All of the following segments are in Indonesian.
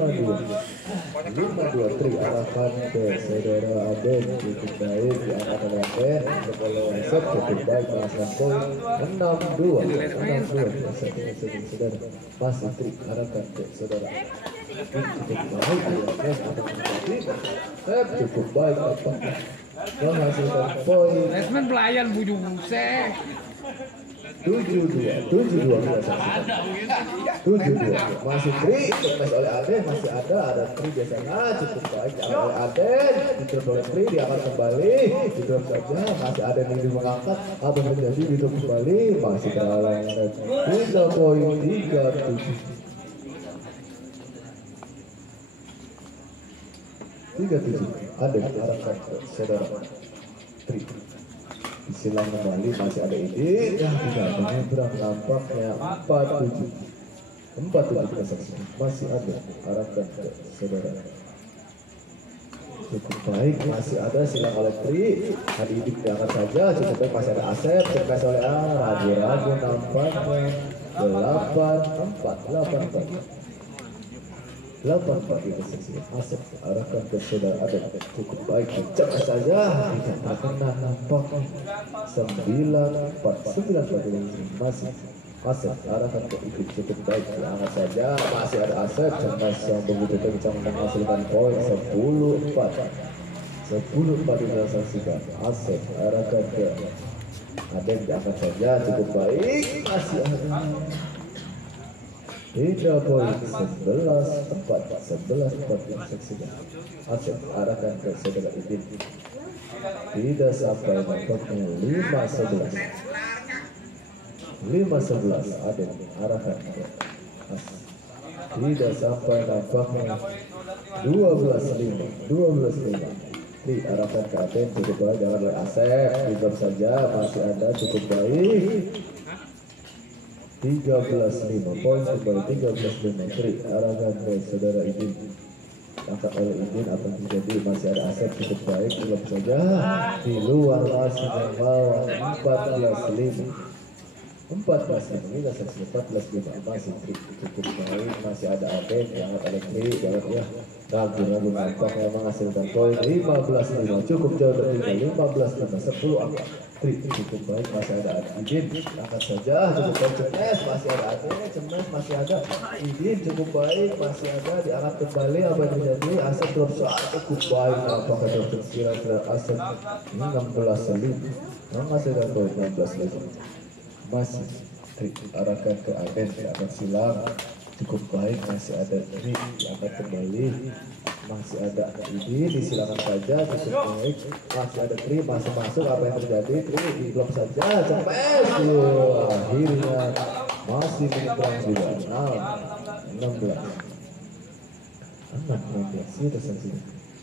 5-2 tri arahkan ke saudara Aden cukup baik diangkat oleh Aden untuk oleh Asep cukup baik menghasilkan poin 6-2 saudara masih tri arahkan ke saudara cukup baik cukup baik menghasilkan poin Resmen pelayan bujung se 7-2 masih tri sukses oleh Aden masih ada tri di sana cukup baik oleh Aden ditutup oleh tri diangkat kembali ditutup saja masih Aden yang mengangkat apa yang terjadi ditutup kembali masih terhalang 3 poin 37 Aden arahkan ke saudara tri silang kembali masih ada ide yang tidak menyeberang nampaknya 4-7 kita saksikan masih ada arahkan ke saudara cukup baik masih ada silang oleh tri tadi idik diangkat saja cukup baik masih ada Asep sukses oleh ragu-ragu nampaknya 8-4 kita saksikan Asep arahkan ke saudara ada cukup baik cepat saja tidak terkena nampaknya 9-4 masih Asep arahkan ke idik cukup baik diangkat saja masih ada Asep cepat yang begitu kencang menghasilkan poin 10-4 kita saksikan Asep arahkan ke Aden diangkat saja cukup baik masih ada 3 poin 11-4 yang saksikan Asep arahkan ke saudara Idin tidak sampai nampaknya 5-11 Aden arahkan ke Asep tidak sampai nampaknya 12-5 diarahkan ke Aden cukup baik jangan oleh Asep tidak saja masih ada cukup baik 13-5 poin kembali 13-5 tri arahkan ke saudara Idin angkat oleh Idin apa yang terjadi masih ada Asep cukup baik belum saja di luar masih membawa 14-5 kita saksi 14-5 masih tri cukup baik masih ada Aden diangkat oleh tri jangan ya ragu-ragu nampaknya menghasilkan poin 15-5 cukup jauh dari 15-5 10 angka tri cukup baik masih ada Idin angkat saja cukup baik cemes masih ada Aden cemes masih ada Idin cukup baik masih ada diangkat kembali apa yang terjadi Asep drop shot cukup baik apakah drop shot kira-kira Asep 16-5 menghasilkan poin 16-5 masih tri arahkan ke Aden diangkat silang cukup baik masih ada tri diangkat kembali masih ada ini disilakan saja cukup baik masih ada tri masih masuk apa yang terjadi tri di blok saja cepet akhirnya masih menyeberang juga 16 kita saksi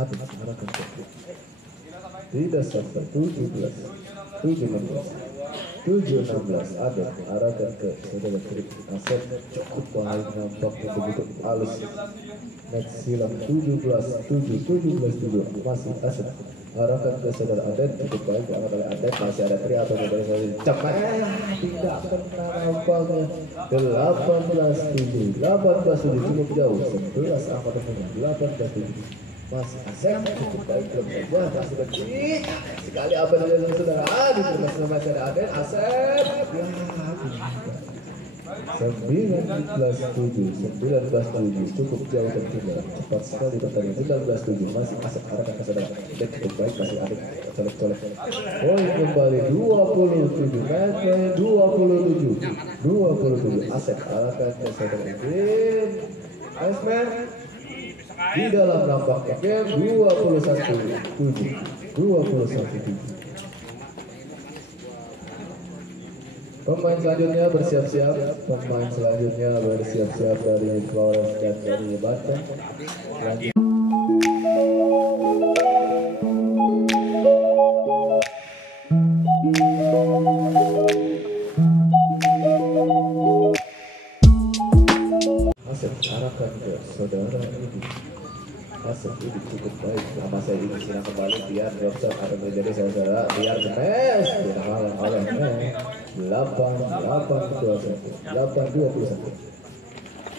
Aden arahkan ke tri tidak sampai 7-16 Aden arahkan ke saudara tri Asep cukup baik nampaknya begitu halus next silang 17-7 masih Asep arahkan ke saudara Aden cukup baik diangkat oleh Aden masih ada tri atau dari saya cepat tidak kena nampaknya 18-7 cukup jauh 11 angka depannya 18-7 masih Asep cukup baik belum saja masih kecil sekali apa yang saudara di masih ada Aden Asep ya 19-7 cukup jauh tertinggal cepat sekali pertandingan 19-7 masih Asep arahkan ke saudara Aden cukup baik masih Aden colek-colek poin kembali 27 Asep arahkan ke saudara Aden Asmen di dalam nampaknya game 21-7 pemain selanjutnya bersiap-siap dari Flores dan dari Banten Asep arahkan ke saudara ini Asep ini cukup baik nama saya ini silang kembali biar drop shot akan menjadi saudara biar cemes dihalang oleh 8-21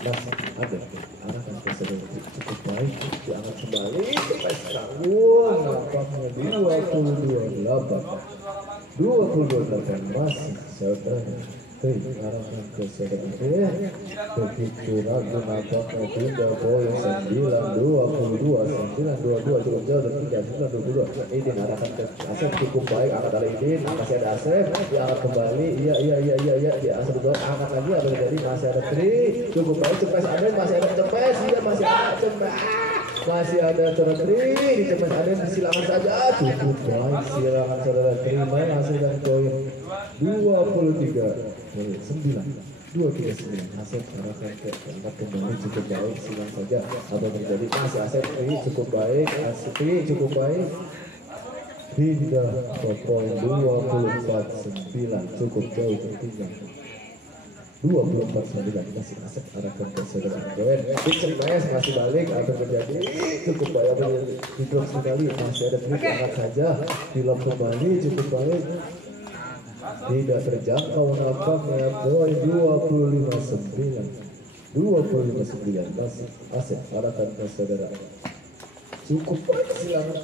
Mas ada arahkan ke saudara cukup baik diangkat kembali sampai setahun nampaknya 22-8 masih saudara arahkan ke saudara begitu ragu nampaknya 3 poin 9-22 cukup jauh dan 9-22 Idin arahkan ke Asep cukup baik angkat dari Idin masih ada Asep diangkat kembali iya di Asep juga angkat lagi ada jadi masih ada Tri cukup baik cepes Aden masih ada cepes iya masih ada cepes masih ada saudara Tri di cepes Aden silakan saja cukup baik silakan saudara Tri menghasilkan poin 23-9 Asep arahkan ke angkat kembali cukup baik silakan saja apa terjadi masih Asep Tri cukup baik Asep Tri cukup baik hingga ke poin 24-9 cukup jauh tertinggal 24-9 masih Asep arahkan ke saudara Anggoen Dixon Mayes masih balik atau terjadi cukup baik di drop sekali masih ada trik angkat saja film kembali cukup baik tidak terjangkau nampaknya poin 25-9 masih Asep arahkan ke saudara cukup baik silangan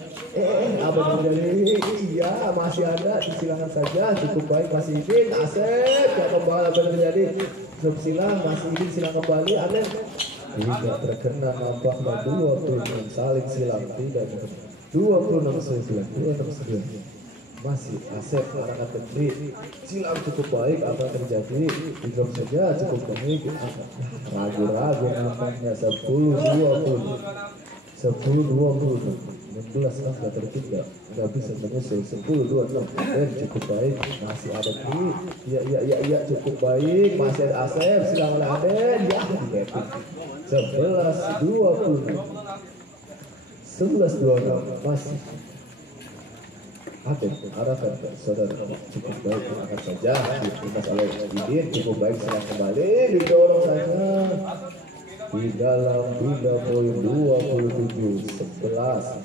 apa terjadi iya masih ada silangan saja cukup baik masih Idin Asep ya kembali apa terjadi silang masih Idin silang kembali Aden tidak terkena nampaknya 26 saling silang tidak 26-9 masih Asep arahkan ke Tri silang cukup baik apa terjadi di drop saja cukup baik ragu-ragu nampaknya 10-20 16 angka tertinggal nggak bisa menyusul 10-26 dan cukup baik masih ada Tri iya cukup baik masih ada Asep silang oleh Aden ya di epic 11-26 masih Aden arahkan ke saudara cukup baik angkat saja dilintas oleh Idin cukup baik silang kembali didorong saja di dalam bida poin 27-11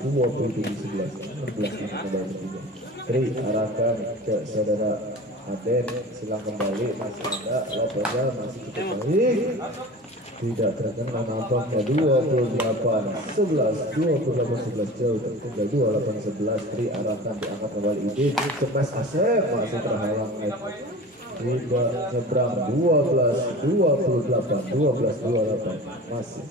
Tri arahkan ke saudara Aden silang kembali masih ada lapannya masih cukup baik tidak terkena nampaknya 28-11 jauh tertinggal 28-11 Tri arahkan diangkat kembali Idin cepes Asep masih terhalang tidak nyebrang 12-28 masih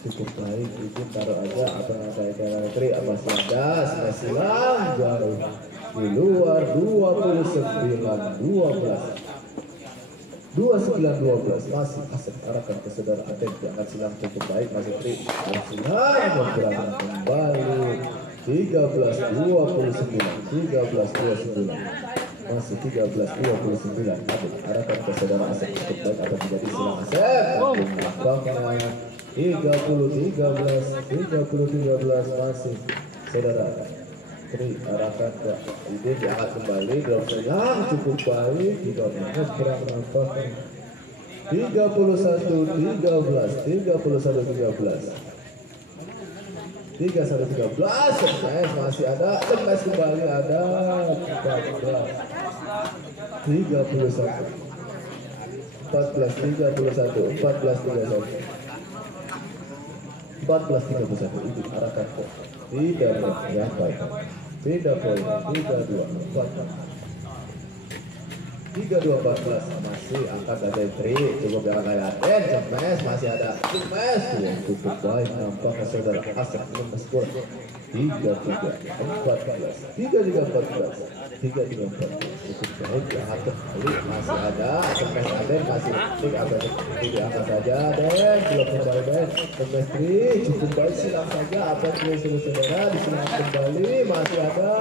cukup baik Idin taruh aja apa yang saya kira Tri masih ada silang jauh di luar 29-12 masih Asep arahkan ke saudara Aden diangkat silang cukup baik masih Tri silang bergerak kembali 13-29 masih 13-29 Aden arahkan ke saudara Asep cukup baik atau menjadi silang Asep nampaknya 30-13 masih saudara Tri arahkan ke Idin diangkat kembali drop silang cukup baik tidak menyeberang nampaknya 31-13 masih ada cepes kembali ada 14-31 Idin arahkan ke tidak baik beda poin 32-14 masih angkat dari Tri cukup jangan kayak Aden cepes masih ada cepes cukup baik nampaknya saudara Asep lemes gol 3-3-14 cukup baik ya Asep masih ada cepes Aden masih Tri agak tidak angkat saja Aden belum kembali Aden cepes Tri cukup baik silang saja apa Tri saudara disilang kembali masih ada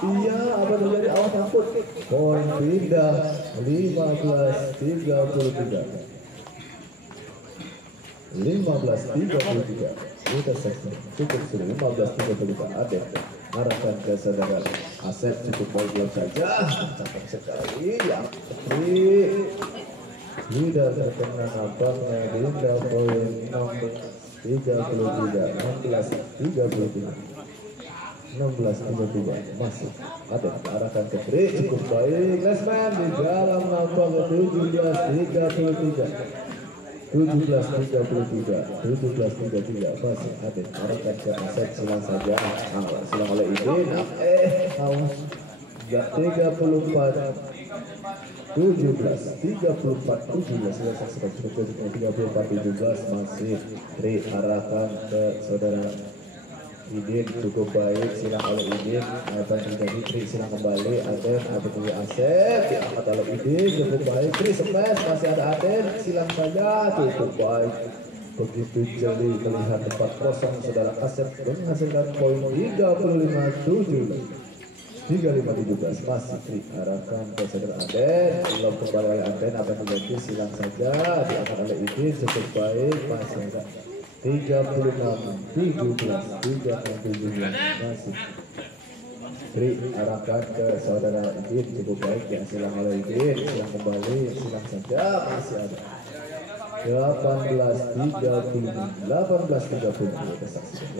iya apa terjadi awas ampun poin pindah 15-33 kita selesai cukup sudah 15-33 Aden arahkan ke saudara Asep cukup baik diam saja cakep sekali yang tidak terkena nampaknya Dinda poin 16-33 masih Aden arahkan ke Tri cukup baik Lesman di dalam nampaknya 17-33 17-33 masih Adit arahkan ke Asep silang saja silang oleh Idin awas 34 sudah saksikan cukup 34-17 masih diarahkan ke saudara Idin cukup baik silang oleh Idin apa yang terjadi Tri silang kembali Aden dari Asep diangkat oleh Idin cukup baik Tri smash masih ada Aden silang saja cukup baik begitu jeli melihat tempat kosong saudara Asep menghasilkan poin 35-17 masih diarahkan ke saudara Aden belum kembali oleh Aden apa yang terjadi silang saja diangkat oleh Idin cukup baik masih ada 36-17 masih diarahkan ke saudara Idin cukup baik ya silang oleh Idin silang kembali silang saja masih ada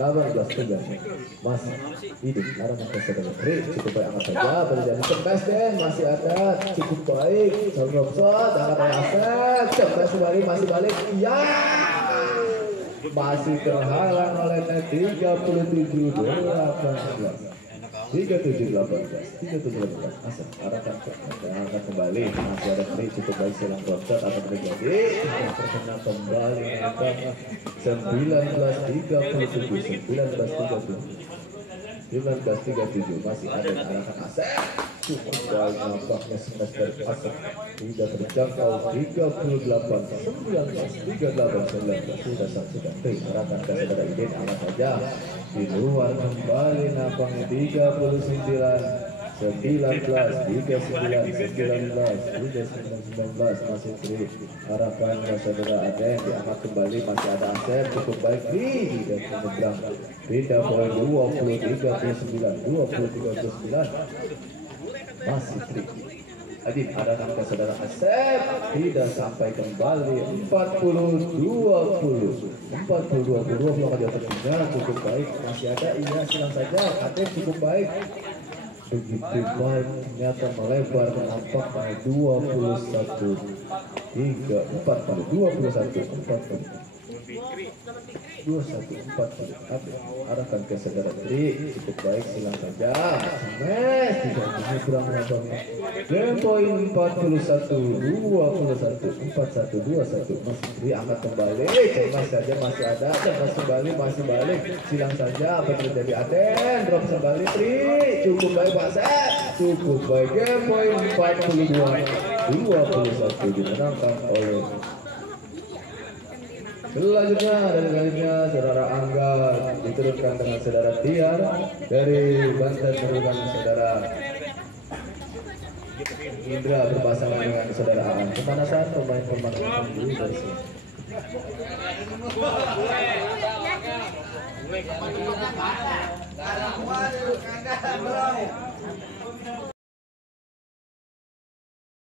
18-30 masih Idin arahkan ke saudara Tri cukup baik angkat saja terjadi smash dan masih ada cukup baik saudara shot angkat oleh Asep smash kembali masih balik iya masih terhalang oleh net 37-18 Asep arahkan angkat kembali masih ada Tri cukup baik silang shot apa terjadi terkena kembali 19-37 masih ada arahkan Asep cukup baik nampaknya smash dari Asep tidak terjangkau 38-19 sudah saksikan Tri arahkan ke saudara Idin angkat saja di luar kembali nampaknya 19 masih Tri arahkan ke saudara Aden diangkat kembali masih ada Asep cukup baik dan menyeberang beda poin 23-29 masih Tri Adit arahkan ke saudara Asep tidak sampai kembali 40-20 belum ada tertinggal cukup baik masih ada iya silang saja Adit cukup baik begitu baik ternyata melebar nampak 21-40 arahkan ke saudara Tri cukup baik silang saja smash tidak menyeberang nampaknya game poin 41-21 masih Tri angkat kembali cemas saja masih ada cemas kembali masih balik silang saja apa terjadi Aden drop kembali Tri cukup baik Asep cukup baik game poin 42-21 dimenangkan oleh selanjutnya saudara Angga diturunkan dengan saudara Tiar dari Banten merupakan saudara Indra berpasangan dengan saudara Aan. Pemanasan pemain dulu dari sini.